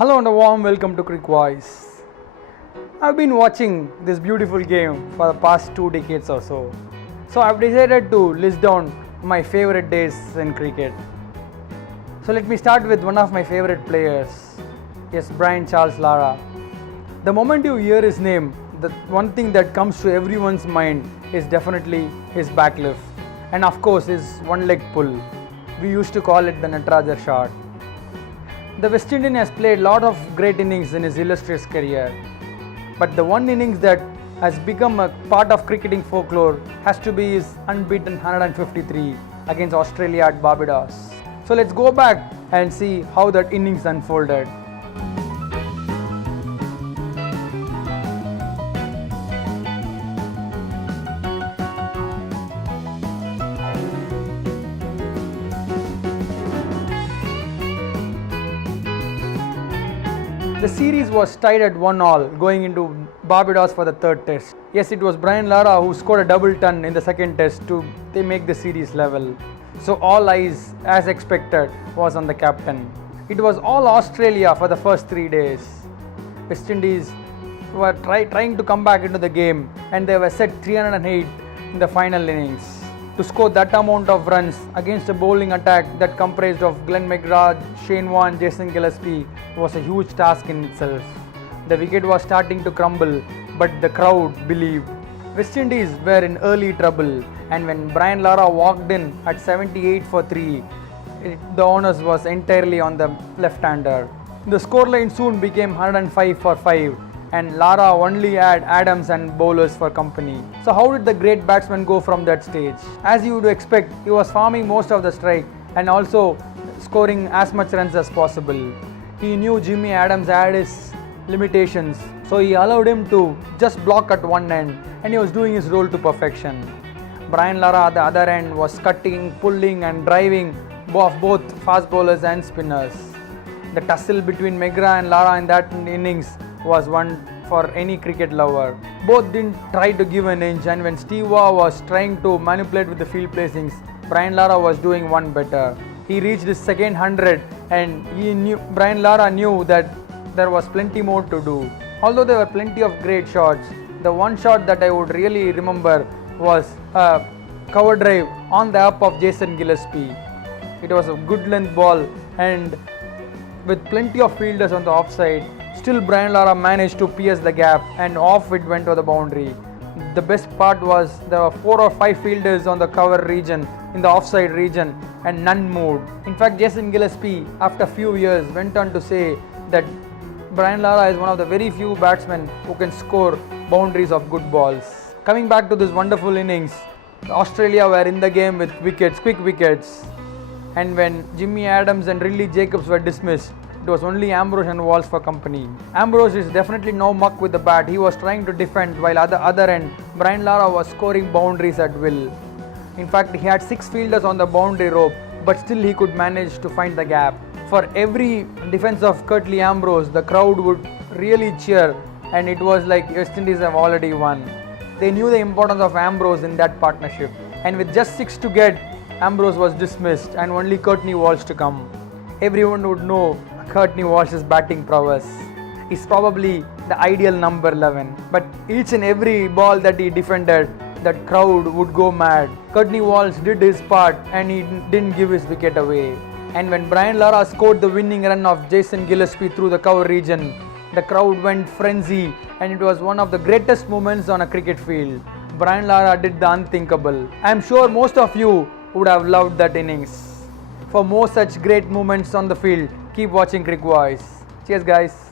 Hello and a warm welcome to Crikvoice. I've been watching this beautiful game for the past 2 decades or so. So I've decided to list down my favorite days in cricket. So let me start with one of my favorite players. Yes, Charles Lara. The moment you hear his name, the one thing that comes to everyone's mind is definitely his backlift. And of course his one leg pull. We used to call it the Nataraja shot. The West Indian has played a lot of great innings in his illustrious career, but the one innings that has become a part of cricketing folklore has to be his unbeaten 153 against Australia at Barbados. So let's go back and see how that innings unfolded. The series was tied at 1-1 going into Barbados for the third test. Yes, it was Lara who scored a double ton in the second test to make the series level. So all eyes, as expected, was on the captain. It was all Australia for the first 3 days. West Indies were trying to come back into the game, and they were set 308 in the final innings. To score that amount of runs against a bowling attack that comprised of Glenn McGrath, Shane Warne, Jason Gillespie was a huge task in itself. The wicket was starting to crumble, but the crowd believed. West Indies were in early trouble, and when Lara walked in at 78 for 3, the onus was entirely on the left-hander. The scoreline soon became 105 for 5, and Lara only had Adams and bowlers for company. So how did the great batsman go from that stage? As you would expect, he was farming most of the strike and also scoring as much runs as possible. He knew Jimmy Adams had his limitations, so he allowed him to just block at one end, and he was doing his role to perfection. Lara at the other end was cutting, pulling and driving both fast bowlers and spinners. The tussle between McGrath and Lara in that innings was one for any cricket lover. Both didn't try to give an inch, and when Steve Waugh was trying to manipulate with the field placings, Lara was doing one better. He reached his second 100, and Lara knew that there was plenty more to do. Although there were plenty of great shots, the one shot that I would really remember was a cover drive on the up of Jason Gillespie. It was a good length ball, and with plenty of fielders on the offside, still Lara managed to pierce the gap, and off it went to the boundary. The best part was there were 4 or 5 fielders on the cover region, in the offside region, and none moved. In fact, Jason Gillespie, after a few years, went on to say that Lara is one of the very few batsmen who can score boundaries of good balls. Coming back to this wonderful innings, Australia were in the game with quick wickets. And when Jimmy Adams and Ridley Jacobs were dismissed, it was only Ambrose and Walsh for company. Ambrose is definitely no muck with the bat. He was trying to defend, while at the other end, Lara was scoring boundaries at will. In fact, he had 6 fielders on the boundary rope, but still he could manage to find the gap. For every defense of Curtly Ambrose, the crowd would really cheer, and it was like West Indies have already won. They knew the importance of Ambrose in that partnership, and with just 6 to get, Ambrose was dismissed and only Courtney Walsh to come. Everyone would know Courtney Walsh's batting prowess. He's probably the ideal number 11, but each and every ball that he defended, that crowd would go mad. Courtney Walsh did his part, and he didn't give his wicket away. And when Lara scored the winning run of Jason Gillespie through the cover region, the crowd went frenzy, and it was one of the greatest moments on a cricket field. Lara did the unthinkable. I am sure most of you would have loved that innings. For more such great moments on the field, keep watching Crikvoice. Cheers guys.